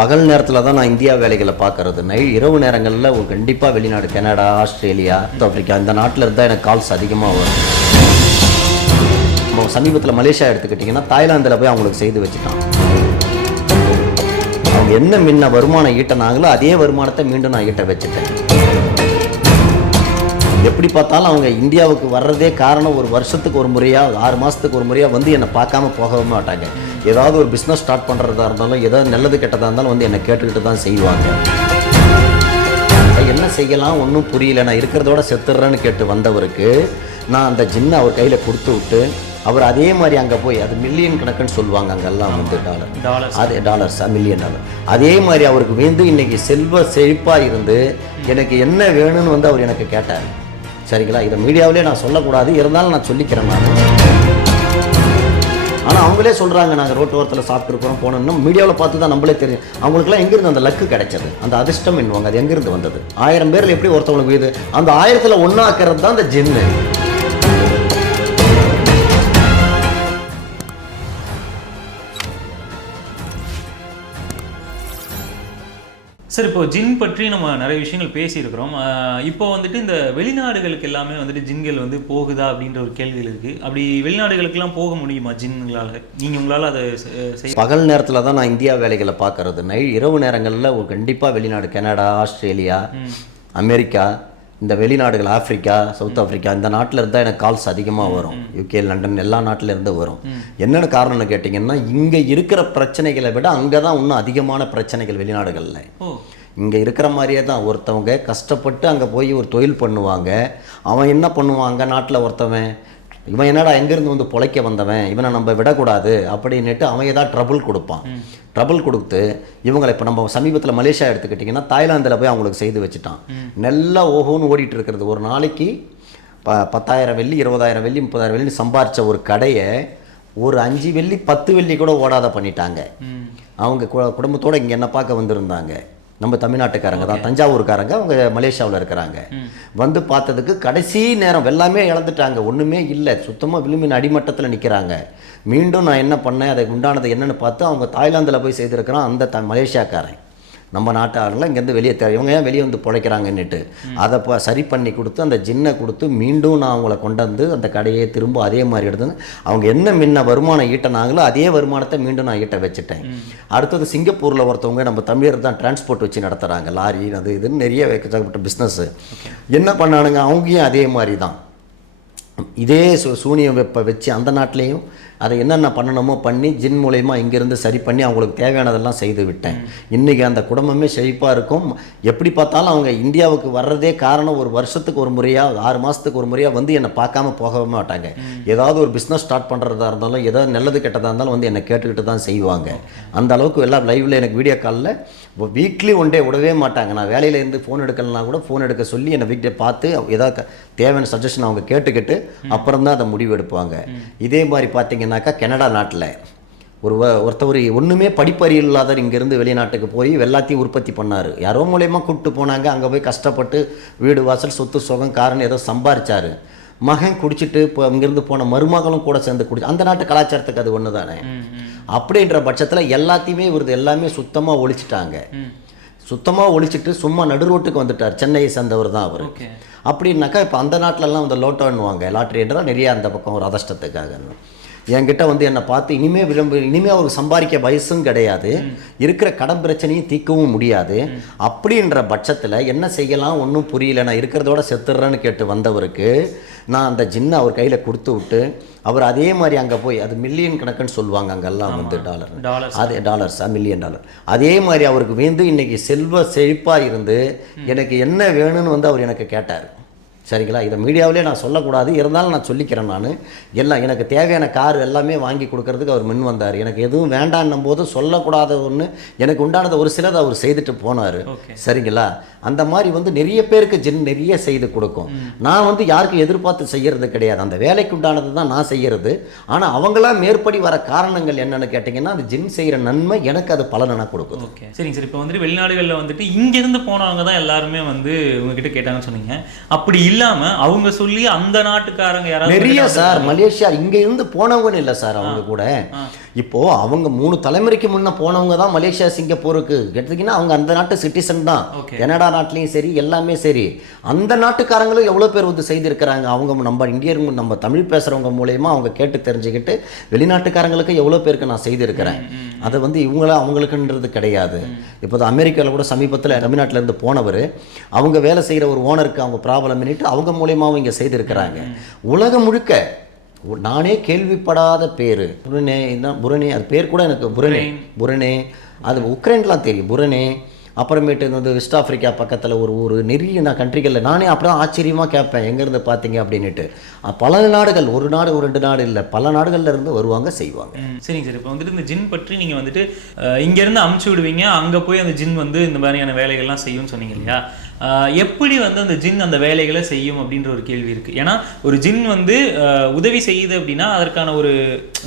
பகல் நேரத்தில் தான் நான் இந்தியா வேலைகளை பார்க்கறது. இரவு நேரங்களில் கண்டிப்பாக வெளிநாடு, கனடா, ஆஸ்திரேலியா, சவுத் ஆஃப்ரிக்கா இந்த நாட்டில் இருந்தால் எனக்கு கால்ஸ் அதிகமாக வரும். இப்போ சமீபத்தில் மலேசியா எடுத்துக்கிட்டிங்கன்னா தாய்லாந்தில் போய் அவங்களுக்கு செய்து வச்சுட்டான். அவங்க என்ன முன்ன வருமானம் ஈட்டினாங்களோ அதே வருமானத்தை மீண்டும் நான் ஈட்ட வச்சுட்டேன். எப்படி பார்த்தாலும் அவங்க இந்தியாவுக்கு வர்றதே காரணம் ஒரு வருஷத்துக்கு ஒரு முறையாக 6 மாதத்துக்கு ஒரு முறையாக வந்து என்னை பார்க்காம போகவே மாட்டாங்க. ஏதாவது ஒரு பிஸ்னஸ் ஸ்டார்ட் பண்ணுறதா இருந்தாலும் ஏதாவது நல்லது கெட்டதாக இருந்தாலும் வந்து என்னை கேட்டுக்கிட்டு தான் செய்வாங்க. என்ன செய்யலாம் ஒன்றும் புரியல, நான் இருக்கிறதோட செத்துடுறேன்னு கேட்டு வந்தவருக்கு நான் அந்த ஜின்னை அவர் கையில் கொடுத்து விட்டு அவர் அதே மாதிரி அங்கே போய், அது மில்லியன் கணக்குன்னு சொல்லுவாங்க அங்கெல்லாம் வந்து டாலர்ஸ் மில்லியன் டாலர். அதே மாதிரி அவருக்கு வந்து இன்னைக்கு செல்வ செழிப்பாக இருந்து எனக்கு என்ன வேணும்னு வந்து அவர் எனக்கு கேட்டார். சரிங்களா, இதை மீடியாவிலே நான் சொல்லக்கூடாது, இருந்தாலும் நான் சொல்லிக்கிறேன் நான். ஆனால் அவங்களே சொல்கிறாங்க நாங்கள் ரோட்டு ஓரத்தில் சாப்பிட்ருக்கிறோம் போனோம்னா மீடியாவில் பார்த்து தான் நம்மளே தெரியும். அவங்களுக்குலாம் எங்கேருந்து அந்த லக்கு கிடைச்சது, அந்த அதிர்ஷ்டம் என்னவாங்க, அது எங்கேருந்து வந்தது? 1000 பேரில் எப்படி ஒருத்தவங்களுக்கு இது அந்த 1000ல் ஒன்றாக்கிறது தான் அந்த ஜின்னு. சார், இப்போ ஜின் பற்றி நம்ம நிறைய விஷயங்கள் பேசியிருக்கிறோம். இப்போ வந்துட்டு இந்த வெளிநாடுகளுக்கு எல்லாமே வந்துட்டு ஜின்கள் வந்து போகுதா அப்படின்ற ஒரு கேள்விகள் இருக்குது. அப்படி வெளிநாடுகளுக்கெல்லாம் போக முடியுமா ஜின்களால்? நீங்கள் உங்களால் அதை பகல் நேரத்தில் தான் நான் இந்தியா வேலைகளை பார்க்கறது. இரவு நேரங்களில் கண்டிப்பாக வெளிநாடு, கனடா, ஆஸ்திரேலியா, அமெரிக்கா, இந்த வெளிநாடுகள், ஆஃப்ரிக்கா, சவுத் ஆஃப்ரிக்கா இந்த நாட்டில் இருந்தால் எனக்கு கால்ஸ் அதிகமாக வரும். யூகே, லண்டன் எல்லா நாட்டில் இருந்து வரும். என்னென்ன காரணம்னு கேட்டிங்கன்னா, இங்கே இருக்கிற பிரச்சனைகளை விட அங்கே தான் இன்னும் அதிகமான பிரச்சனைகள் வெளிநாடுகளில். இங்கே இருக்கிற மாதிரியே தான் ஒருத்தவங்க கஷ்டப்பட்டு அங்கே போய் ஒரு தொழில் பண்ணுவாங்க. அவன் என்ன பண்ணுவாங்க, நாட்டில் ஒருத்தவன் இவன் என்னடா எங்கேருந்து வந்து பொழைக்க வந்தவன், இவனை நம்ம விடக்கூடாது அப்படின்னுட்டு அவன் ஏதாவது ட்ரபுள் கொடுப்பான். ட்ரபுள் கொடுத்து இவங்களை இப்போ நம்ம சமீபத்தில் மலேசியா எடுத்துக்கிட்டிங்கன்னா தாய்லாந்தில் போய் அவங்களுக்கு செய்து வச்சுட்டான். நல்லா ஓஹோன்னு ஓடிட்டு இருக்கிறது. ஒரு நாளைக்கு 10,000 வெள்ளி, 20,000 வெள்ளி, 30,000 வெள்ளி சம்பாரித்த ஒரு கடையை ஒரு 5 வெள்ளி 10 வெள்ளி கூட ஓடாத பண்ணிட்டாங்க. அவங்க குடும்பத்தோடு இங்கே என்ன பார்க்க வந்திருந்தாங்க. நம்ம தமிழ்நாட்டுக்காரங்க தான், தஞ்சாவூருக்காரங்க, அவங்க மலேசியாவில் இருக்கிறாங்க. வந்து பார்த்ததுக்கு கடைசி நேரம் எல்லாமே இழந்துட்டாங்க, ஒன்றுமே இல்லை, சுத்தமாக விளிம்பின் அடிமட்டத்தில் நிற்கிறாங்க. மீண்டும் நான் என்ன பண்ணேன், அதுக்கு உண்டானது என்னென்னு பார்த்து அவங்க தாய்லாந்தில் போய் செய்திருக்கிறான் அந்த மலேசியாக்காரன். நம்ம நாட்டாரில் இங்கேருந்து வெளியே இவங்க ஏன் வெளியே வந்து பிழைக்கிறாங்கன்னுட்டு அதை சரி பண்ணி கொடுத்து அந்த ஜின்னை கொடுத்து மீண்டும் நான் அவங்கள கொண்டு வந்து அந்த கடையை திரும்ப அதே மாதிரி எடுத்து அவங்க என்ன முன்ன வருமானம் ஈட்டினாங்களோ அதே வருமானத்தை மீண்டும் நான் ஈட்ட வச்சுட்டேன். அடுத்தது சிங்கப்பூரில் ஒருத்தவங்க நம்ம தமிழர் தான் டிரான்ஸ்போர்ட் வச்சு நடத்துகிறாங்க, லாரி அது இதுன்னு நிறைய வைக்கப்பட்ட பிஸ்னஸ்ஸு. என்ன பண்ணானுங்க, அவங்கயும் அதே மாதிரி தான் இதே சூனிய வெப்பை வச்சு அந்த நாட்டிலையும் அதை என்னென்ன பண்ணணுமோ பண்ணி ஜின் மூலயமா இங்கேருந்து சரி பண்ணி அவங்களுக்கு தேவையானதெல்லாம் செய்து விட்டேன். இன்றைக்கி அந்த குடும்பமே செழிப்பாக இருக்கும். எப்படி பார்த்தாலும் அவங்க இந்தியாவுக்கு வர்றதே காரணம் ஒரு வருஷத்துக்கு ஒரு முறையாக 6 மாதத்துக்கு ஒரு முறையாக வந்து என்னை பார்க்காம போகவே மாட்டாங்க. ஏதாவது ஒரு பிஸ்னஸ் ஸ்டார்ட் பண்ணுறதா இருந்தாலும் ஏதாவது நல்லது கெட்டதாக இருந்தாலும் வந்து என்னை கேட்டுக்கிட்டு தான் செய்வாங்க. அந்த அளவுக்கு எல்லாம் லைவில் எனக்கு வீடியோ காலில் வீக்லி 1 டே விடவே மாட்டாங்க. நான் வேலையிலேருந்து ஃபோன் எடுக்கலனா கூட ஃபோன் எடுக்க சொல்லி என்னை வீக்டே பார்த்து ஏதாவது தேவையான சஜஷன் அவங்க கேட்டுக்கிட்டு அப்புறம் தான் அதை முடிவு எடுப்பாங்க. இதே மாதிரி பார்த்தீங்கன்னாக்கா கனடா நாட்டில் ஒருத்தவர் ஒன்றுமே படிப்பறிவு இல்லாதவர் இங்கேருந்து வெளிநாட்டுக்கு போய் எல்லாத்தையும் உற்பத்தி பண்ணார். யாரோ மூலயமா கூப்பிட்டு போனாங்க. அங்கே போய் கஷ்டப்பட்டு வீடு வாசல் சொத்து சுகம் காரணம் ஏதோ சம்பாரிச்சார். மகன் குடிச்சிட்டு இப்போ இங்கேருந்து போன மருமகளும் கூட சேர்ந்து குடிச்சு, அந்த நாட்டு கலாச்சாரத்துக்கு அது ஒன்று தானே. அப்படின்ற பட்சத்தில் எல்லாத்தையுமே எல்லாமே சுத்தமாக ஒழிச்சிட்டாங்க. சுத்தமாக ஒழிச்சிட்டு சும்மா நடு ரோட்டுக்கு வந்துட்டார். சென்னையை சேர்ந்தவர் தான் அவர். அப்படின்னாக்கா இப்போ அந்த நாட்டிலலாம் வந்து லோட்டோன்னுவாங்க, லாட்ரின்றதான் நிறைய அந்த பக்கம் ஒரு அதிர்ஷ்டத்துக்காக. என்கிட்ட வந்து என்னை பார்த்து இனிமேல் அவருக்கு சம்பாதிக்க வயசும் கிடையாது, இருக்கிற கடன் பிரச்சனையும் தீர்க்கவும் முடியாது. அப்படின்ற பட்சத்தில் என்ன செய்யலாம் ஒன்றும் புரியல, நான் இருக்கிறதோட செத்துடுறேன்னு கேட்டு வந்தவருக்கு நான் அந்த ஜின்னை அவர் கையில் கொடுத்து விட்டு அவர் அதே மாதிரி அங்கே போய், அது மில்லியன் கணக்குன்னு சொல்லுவாங்க அங்கெல்லாம் வந்து டாலர்ஸ் மில்லியன் டாலர். அதே மாதிரி அவருக்கு வந்து இன்னைக்கு செல்வ செழிப்பாக இருந்து எனக்கு என்ன வேணும்னு வந்து அவர் எனக்கு கேட்டார். சரிங்களா, இதை மீடியாவிலே நான் சொல்லக்கூடாது, இருந்தாலும் நான் சொல்லிக்கிறேன். நான் எல்லாம் எனக்கு தேவையான கார் எல்லாமே வாங்கி கொடுக்கறதுக்கு அவர் முன் வந்தார். எனக்கு எதுவும் வேண்டான்னும் போது சொல்லக்கூடாத ஒன்று எனக்கு உண்டானது ஒரு சிலதை அவர் செய்துட்டு போனார். சரிங்களா, அந்த மாதிரி வந்து நிறைய பேருக்கு ஜின் நிறைய செய்து கொடுக்கும். நான் வந்து யாருக்கும் எதிர்பார்த்து செய்கிறது கிடையாது, அந்த வேலைக்கு உண்டானது தான் நான் செய்கிறது. ஆனால் அவங்களாம் மேற்படி வர காரணங்கள் என்னென்னு கேட்டிங்கன்னா, அந்த ஜின் செய்கிற நன்மை எனக்கு அது பலனை கொடுக்கும். ஓகே, சரிங்க சார். இப்போ வந்துட்டு வெளிநாடுகளில் வந்துட்டு இங்கேருந்து போனவங்க தான் எல்லாருமே வந்து உங்ககிட்ட கேட்டாங்கன்னு சொன்னீங்க. அப்படி இல்லாம அவங்க சொல்லி அந்த நாட்டுக்காரங்க யாராவது நிறைய சார் மலேசியா இங்க இருந்து போனவங்கன்னு இல்லை சார் அவங்க கூட. இப்போ அவங்க 3 தலைமுறைக்கு முன்ன போனவங்க தான் மலேசியா சிங்கப்பூருக்கு எடுத்தீங்கன்னா அவங்க அந்த நாட்டு சிட்டிசன் தான். கனடா நாட்டிலையும் சரி எல்லாமே சரி. அந்த நாட்டுக்காரங்களும் எவ்வளோ பேர் வந்து செய்திருக்கிறாங்க. அவங்க நம்ம இந்தியர்கள் நம்ம தமிழ் பேசுகிறவங்க மூலயமா அவங்க கேட்டு தெரிஞ்சுக்கிட்டு வெளிநாட்டுக்காரங்களுக்கு எவ்வளோ பேருக்கு நான் செய்திருக்கிறேன். அதை வந்து அவங்களுக்குன்றது கிடையாது. இப்போ அமெரிக்காவில் கூட சமீபத்தில் தமிழ்நாட்டிலேருந்து போனவர் அவங்க வேலை செய்கிற ஒரு ஓனருக்கு அவங்க ப்ராப்ளம் பண்ணிட்டு அவங்க மூலயமாவும் இங்கே செய்திருக்கிறாங்க. உலகம் முழுக்க நானே கேள்விப்படாத பேர் புரணே அது பேர் கூட எனக்கு புரணே அது உக்ரைன்லாம் தெரியும் புரணே. அப்புறமேட்டு வந்து வெஸ்ட் ஆஃப்ரிக்கா பக்கத்தில் ஒரு ஊர் நிறைய நான் கண்ட்ரிகளில் நானே அப்படிதான் ஆச்சரியமாக கேட்பேன் எங்கேருந்து பார்த்தீங்க அப்படின்ட்டு. பல நாடுகள் ஒரு நாடு ஒரு 2 நாடு இல்லை பல நாடுகள்ல இருந்து வருவாங்க செய்வாங்க. சரிங்க சார். இப்போ வந்துட்டு இந்த ஜின் பற்றி நீங்கள் வந்துட்டு இங்கேருந்து அமுச்சு விடுவீங்க, அங்கே போய் அந்த ஜின் வந்து இந்த மாதிரியான வேலைகள்லாம் செய்யும்னு சொன்னீங்க இல்லையா? எப்படி வந்து அந்த ஜின் அந்த வேலைகளை செய்யும் அப்படின்ற ஒரு கேள்வி இருக்குது. ஏன்னா ஒரு ஜின் வந்து உதவி செய்யுது அப்படின்னா அதற்கான ஒரு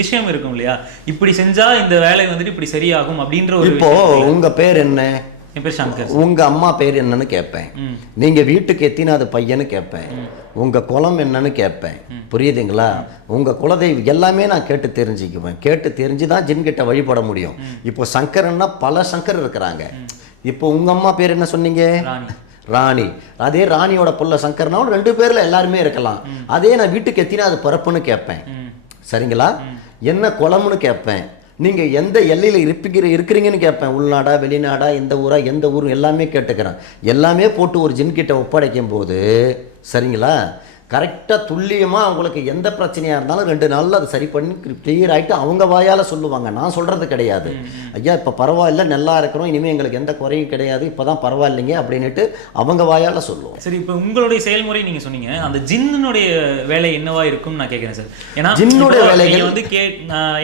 விஷயம் இருக்கும் இல்லையா? இப்படி செஞ்சால் இந்த வேலை வந்துட்டு இப்படி சரியாகும் அப்படின்ற ஒரு. இப்போ உங்கள் பேர் என்ன? என் பேர் சங்கர். உங்க அம்மா பேர் என்னன்னு கேட்பேன். நீங்க வீட்டுக்கு எத்தினாது பையன்னு கேட்பேன். உங்க குலம் என்னன்னு கேட்பேன். புரியுதுங்களா? உங்க குலதெய்வம் எல்லாமே நான் கேட்டு தெரிஞ்சுக்குவேன். கேட்டு தெரிஞ்சுதான் ஜின் கிட்ட வழிபட முடியும். இப்போ சங்கர்னா பல சங்கர் இருக்கிறாங்க. இப்போ உங்க அம்மா பேர் என்ன சொன்னீங்க? ராணி. அதே ராணியோட புள்ள சங்கர்னா 2 பேர்ல எல்லாருமே இருக்கலாம். அதே நான் வீட்டுக்கு எத்தினாது பிறப்புன்னு கேட்பேன். சரிங்களா? என்ன குலம்னு கேட்பேன். நீங்கள் எந்த எல்லையில் இருக்கிறீங்கன்னு கேட்பேன். உள்நாடா வெளிநாடா எந்த ஊரா எந்த ஊர் எல்லாமே கேட்டுக்கிறேன். எல்லாமே போட்டு ஒரு ஜின்கிட்ட ஒப்படைக்கும் போது சரிங்களா கரெக்டாக துல்லியமாக அவங்களுக்கு எந்த பிரச்சனையாக இருந்தாலும் 2 நாளில் அதை சரி பண்ணி கிளியர் ஆகிட்டு அவங்க வாயால் சொல்லுவாங்க. நான் சொல்கிறது கிடையாது. ஐயா இப்போ பரவாயில்ல நல்லா இருக்கிறோம், இனிமேல் எங்களுக்கு எந்த குறையும் கிடையாது, இப்போ தான் பரவாயில்லைங்க அப்படின்ட்டு அவங்க வாயால் சொல்லுவோம். சரி, இப்போ உங்களுடைய செயல்முறை நீங்கள் சொன்னீங்க, அந்த ஜின்னுடைய வேலை என்னவா இருக்கும்னு நான் கேட்குறேன் சார். ஏன்னா ஜின்னுடைய வேலைகள் வந்து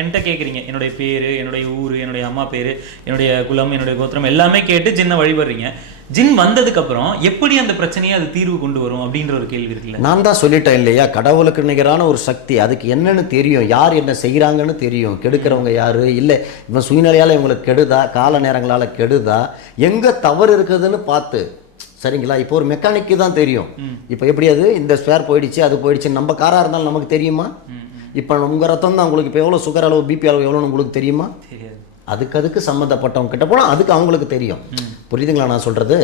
என்கிட்ட கேட்குறீங்க, என்னுடைய பேர், என்னுடைய ஊர், என்னுடைய அம்மா பேர், என்னுடைய குலம், என்னுடைய கோத்திரம் எல்லாமே கேட்டு ஜின்னை வழிபடுறீங்க. ஜின் வந்ததுக்கு அப்புறம் எப்படி அந்த பிரச்சனையை அது தீர்வு கொண்டு வரும் அப்படின்ற ஒரு கேள்வி இருக்குல்ல? நான் தான் சொல்லிட்டேன் இல்லையா, கடவுளுக்கு நிகரான ஒரு சக்தி. அதுக்கு என்னன்னு தெரியும், யார் என்ன செய்கிறாங்கன்னு தெரியும். கெடுக்கிறவங்க யாரு, இல்லை இவன் சுயநிலையால் இவங்களுக்கு கெடுதா, கால நேரங்களால் கெடுதா, எங்கே தவறு இருக்குதுன்னு பார்த்து. சரிங்களா? இப்போ ஒரு மெக்கானிக்கு தான் தெரியும். இப்போ எப்படி அது இந்த ஸ்பேர் போயிடுச்சு அது போயிடுச்சு. நம்ம காராக இருந்தாலும் நமக்கு தெரியுமா? இப்போ உங்கள் ரத்தம் தான் உங்களுக்கு இப்போ எவ்வளோ சுகர் அளவு பிபி அளவு எவ்வளோன்னு உங்களுக்கு தெரியுமா? அதுக்கு சம்மந்தப்பட்டவங்க கிட்ட போனால் அதுக்கு அவங்களுக்கு தெரியும். புரியுதுங்களா நான் சொல்கிறது?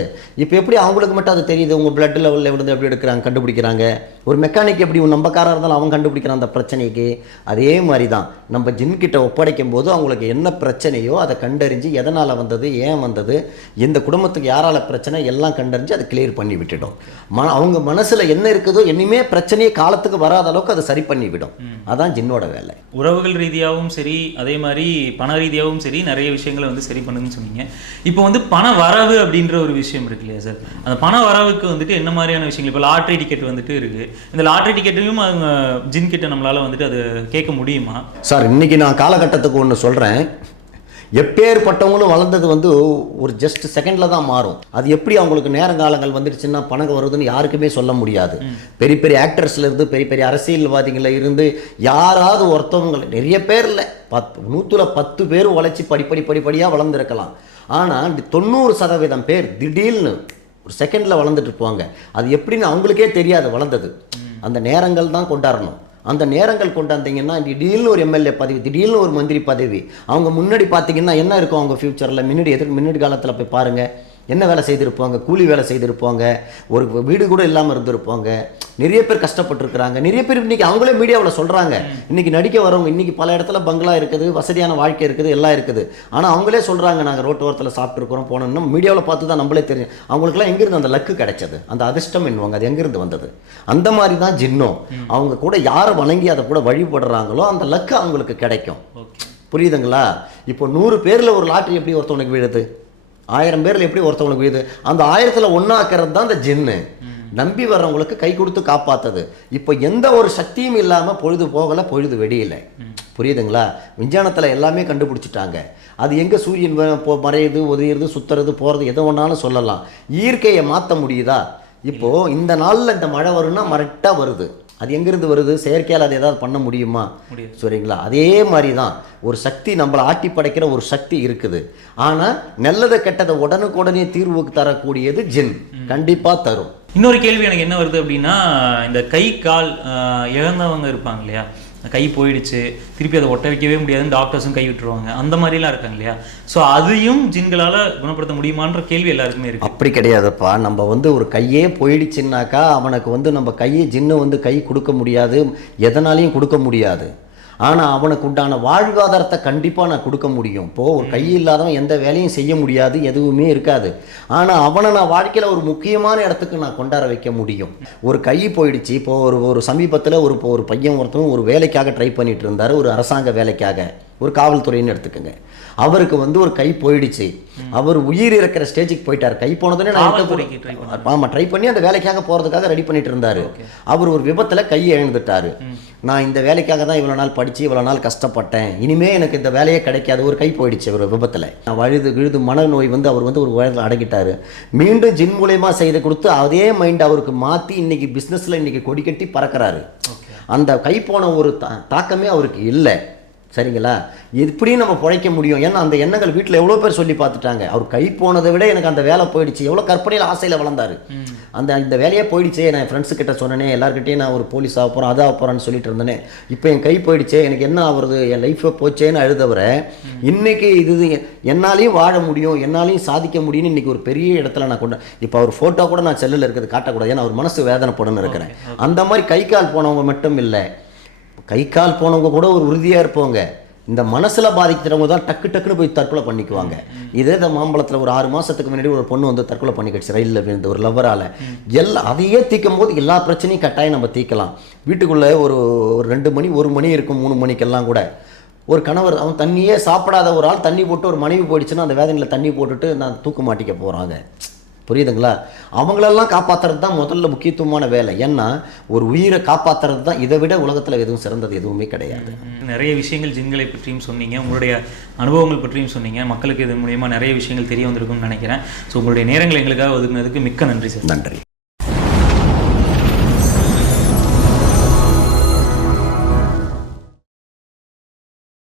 இப்போ எப்படி அவங்களுக்கு மட்டும் அது தெரியுது? உங்கள் பிளட் லெவலில் இருந்து எப்படி எடுக்கிறாங்க கண்டுபிடிக்கிறாங்க. ஒரு மெக்கானிக் எப்படி நம்ம காராக இருந்தாலும் அவன் கண்டுபிடிக்கிறான் அந்த பிரச்சனைக்கு. அதே மாதிரி தான் நம்ம ஜின்கிட்ட ஒப்படைக்கும் போது அவங்களுக்கு என்ன பிரச்சனையோ அதை கண்டறிஞ்சு எதனால் வந்தது, ஏன் வந்தது, இந்த குடும்பத்துக்கு யாரால் பிரச்சனை எல்லாம் கண்டறிஞ்சு அதை கிளியர் பண்ணி விட்டுடும். அவங்க மனசில் என்ன இருக்குதோ இனிமே பிரச்சனையே காலத்துக்கு வராத அளவுக்கு அதை சரி பண்ணி விடும். அதான் ஜின்னோட வேலை. உறவுகள் ரீதியாகவும் சரி, அதே மாதிரி பண ரீதியாகவும் சரி, நிறைய விஷயங்களை வந்து சரி பண்ணுன்னு சொன்னீங்க. இப்போ வந்து பண வரவு அப்படின்ற ஒரு விஷயம் இருக்கு இல்லையா சார்? அந்த பண வரவுக்கு வந்துட்டு என்ன மாதிரியான விஷயங்கள்? இப்போ லாட்ரி டிக்கெட் வந்துட்டு இருக்கு. இந்த லாட்ரி டிக்கெட்டையும் அவங்க ஜின் கிட்ட நம்மளால வந்துட்டு அது கேட்க முடியுமா சார்? இன்னைக்கு நான் காலகட்டத்துக்கு ஒன்று சொல்கிறேன். எப்பேற்பட்டவங்களும் வளர்ந்தது வந்து ஒரு ஜஸ்ட் செகண்டில் தான் மாறும். அது எப்படி அவங்களுக்கு நேரங்காலங்கள் வந்துடுச்சுன்னா பணம் வருதுன்னு யாருக்குமே சொல்ல முடியாது. பெரிய பெரிய ஆக்டர்ஸ்லேருந்து பெரிய பெரிய அரசியல்வாதிகளில் இருந்து யாராவது ஒருத்தவங்க, நிறைய பேர் இல்லை 100-10 பேர் உழைச்சி படிப்படியாக வளர்ந்துருக்கலாம். ஆனால் 90% பேர் திடீர்னு ஒரு செகண்டில் வளர்ந்துட்டு இருப்பாங்க. அது எப்படின்னு அவங்களுக்கே தெரியாது வளர்ந்தது. அந்த நேரங்கள் தான் கொண்டாடணும். அந்த நேரங்கள் கொண்டாந்தீங்கன்னா திடீர்னு ஒரு எம்எல்ஏ பதவி, திடீர்னு ஒரு மந்திரி பதவி. அவங்க முன்னாடி பார்த்தீங்கன்னா என்ன இருக்கும் அவங்க ஃப்யூச்சரில், முன்னாடி காலத்தில் போய் பாருங்கள் என்ன வேலை செய்திருப்பாங்க, கூலி வேலை செய்திருப்பாங்க, ஒரு வீடு கூட இல்லாமல் இருந்திருப்பாங்க. நிறைய பேர் கஷ்டப்பட்டுருக்குறாங்க. நிறைய பேர் இன்றைக்கி அவங்களே மீடியாவில் சொல்கிறாங்க. இன்றைக்கி நடிக்க வரவங்க இன்றைக்கி பல இடத்துல பங்களா இருக்குது, வசதியான வாழ்க்கை இருக்குது, எல்லாம் இருக்குது. ஆனால் அவங்களே சொல்கிறாங்க நாங்கள் ரோட்டு ஓரத்தில் சாப்பிட்ருக்குறோம் போனோம்னா மீடியாவில் பார்த்து தான் நம்மளே தெரியும். அவங்களுக்குலாம் எங்கேருந்து அந்த லக்கு கிடைச்சது, அந்த அதிர்ஷ்டம் என்னவாங்க, அது எங்கேருந்து வந்தது? அந்த மாதிரி தான் ஜின்னும். அவங்க கூட யாரை வணங்கி அதை கூட வழிபடுறாங்களோ அந்த லக்கு அவங்களுக்கு கிடைக்கும். புரியுதுங்களா? இப்போ 100 பேரில் ஒரு லாட்ரி எப்படி ஒருத்தவனுக்கு விழுது, 1000 பேரில் எப்படி ஒருத்தவங்களுக்கு விழுது, அந்த 1000ல் ஒன்றாக்கிறது தான் அந்த ஜின்னு. நம்பி வர்றவங்களுக்கு கை கொடுத்து காப்பாற்றுது. இப்போ எந்த ஒரு சக்தியும் இல்லாமல் பொழுது போகலை, பொழுது வெடியில. புரியுதுங்களா? விஞ்ஞானத்தில் எல்லாமே கண்டுபிடிச்சிட்டாங்க. அது எங்கே சூரியன் மறையுது, உதயிறது, சுற்றுறது, போகிறது எதை ஒன்றாலும் சொல்லலாம். இயற்கையை மாற்ற முடியுதா? இப்போது இந்த நாளில் இந்த மழை வரும்னா மரெக்டாக வருது. அது எங்கேருந்து வருது? செயற்கையால் அது ஏதாவது பண்ண முடியுமா? முடியாது. சரிங்களா? அதே மாதிரி தான் ஒரு சக்தி நம்மளை ஆட்டி படைக்கிற ஒரு சக்தி இருக்குது. ஆனால் நல்லதை கெட்டதை உடனுக்குடனே தீர்வுக்கு தரக்கூடியது ஜின் கண்டிப்பாக தரும். இன்னொரு கேள்வி எனக்கு என்ன வருது அப்படின்னா, இந்த கை கால் இழந்தவங்க இருப்பாங்க இல்லையா, கை போயிடுச்சு திருப்பி அதை ஒட்ட வைக்கவே முடியாதுன்னு டாக்டர்ஸும் கை விட்டுருவாங்க, அந்த மாதிரிலாம் இருக்காங்க இல்லையா, ஸோ அதையும் ஜின்களால் குணப்படுத்த முடியுமான்ற கேள்வி எல்லாருக்குமே இருக்கு. அப்படி கிடையாதுப்பா. நம்ம ஒரு கையே போயிடுச்சுன்னாக்கா அவனுக்கு நம்ம கையை ஜின்னு கை கொடுக்க முடியாது, எதனாலையும் கொடுக்க முடியாது. ஆனால் அவனுக்கு உண்டான வாழ்வாதாரத்தை கண்டிப்பாக நான் கொடுக்க முடியும். இப்போது ஒரு கை இல்லாதவன் எந்த வேலையும் செய்ய முடியாது, எதுவுமே இருக்காது. ஆனால் அவனை நான் வாழ்க்கையில் ஒரு முக்கியமான இடத்துக்கு நான் கொண்டாட வைக்க முடியும். ஒரு கை போயிடுச்சு. இப்போது ஒரு சமீபத்தில் ஒரு பையன் ஒருத்தரும் ஒரு வேலைக்காக ட்ரை பண்ணிட்டு இருந்தார், ஒரு அரசாங்க வேலைக்காக, ஒரு காவல்துறைன்னு எடுத்துக்கோங்க. அவருக்கு ஒரு கை போயிடுச்சு, அவர் உயிர் இருக்கிற ஸ்டேஜுக்கு போயிட்டார். கை போனதுன்னே ஆமாம் ட்ரை பண்ணி அந்த வேலைக்காக போகிறதுக்காக ரெடி பண்ணிட்டு இருந்தார். அவர் ஒரு விபத்தில் கையை இழந்துட்டார். நான் இந்த வேலைக்காக தான் இவ்வளோ நாள் படித்து இவ்வளோ நாள் கஷ்டப்பட்டேன், இனிமேல் எனக்கு இந்த வேலையே கிடைக்காது. ஒரு கை போயிடுச்சு ஒரு விபத்தில். வழுது மனநோய் அவர் ஒரு உயரத்தில் அடங்கிட்டார். மீண்டும் ஜின் மூலயமா செய்து கொடுத்து அதே மைண்ட் அவருக்கு மாற்றி இன்றைக்கி பிஸ்னஸில் இன்றைக்கி கொடி கட்டி பறக்கிறாரு. அந்த கை போன ஒரு தாக்கமே அவருக்கு இல்லை. சரிங்களா? எப்படியும் நம்ம பிழைக்க முடியும். ஏன்னா அந்த எண்ணங்கள் வீட்டில் எவ்வளோ பேர் சொல்லி பார்த்துட்டாங்க. அவர் கை போனதை விட எனக்கு அந்த வேலை போயிடுச்சு, எவ்வளோ கற்பனையில் ஆசையில் வளர்ந்தார். இந்த வேலையே போயிடுச்சே, நான் என் ஃப்ரெண்ட்ஸுக்கிட்ட சொன்னேனே, எல்லாருக்கிட்டையும் நான் ஒரு போலீஸ் ஆக போகிறேன் அதாக போகிறேன்னு சொல்லிட்டு இருந்தேனே, இப்போ என் கை போயிடுச்சே, எனக்கு என்ன ஆகுறது, என் லைஃப்பை போச்சேன்னு அழுதவரை இன்றைக்கி இது என்னாலையும் வாழ முடியும், என்னாலையும் சாதிக்க முடியும்னு இன்றைக்கி ஒரு பெரிய இடத்துல நான் கொண்டு. இப்போ அவர் ஃபோட்டோ கூட நான் செல்லில் இருக்கிறது காட்டக்கூடாது, ஏன்னா அவர் மனசு வேதனைப்படணும்னு இருக்கிறேன். அந்த மாதிரி கை கால் போனவங்க மட்டும் இல்லை, கை கால் போனவங்க கூட ஒரு உறுதியாக இருப்பவங்க. இந்த மனசில் பாதிக்கிறவங்க தான் டக்குன்னு போய் தற்கொலை பண்ணிக்குவாங்க. இதே இந்த மாம்பழத்தில் ஒரு 6 மாதத்துக்கு முன்னாடி ஒரு பொண்ணு தற்கொலை பண்ணிக்கிடுச்சு ரயிலில் விழுந்து ஒரு லவ்வரால். அதையே தீர்க்கும் போது எல்லா பிரச்சனையும் கட்டாயம் நம்ம தீர்க்கலாம். வீட்டுக்குள்ளே ஒரு 2 மணி 1 மணி இருக்கும், 3 மணிக்கெல்லாம் கூட ஒரு கணவர் அவன் தண்ணியே சாப்பிடாத ஒரு ஆள் தண்ணி போட்டு ஒரு மனைவி போயிடுச்சுன்னா அந்த வேதனையில் தண்ணி போட்டுட்டு நான் தூக்க மாட்டிக்க போகிறாங்க. புரியுதுங்களா? அவங்களெல்லாம் காப்பாற்றுறது தான் முதல்ல முக்கியத்துவமான வேலை. ஏன்னா ஒரு உயிரை காப்பாற்றுறது தான், இதை விட உலகத்தில் எதுவும் சிறந்தது எதுவுமே கிடையாது. நிறைய விஷயங்கள் ஜின்களை பற்றியும் சொன்னீங்க, உங்களுடைய அனுபவங்கள் பற்றியும் சொன்னீங்க. மக்களுக்கு இது மூலயமா நிறைய விஷயங்கள் தெரிய வந்திருக்கும்னு நினைக்கிறேன். ஸோ உங்களுடைய நேரங்களை எங்களுக்காக ஒதுக்குனதுக்கு மிக்க நன்றி சார். நன்றி.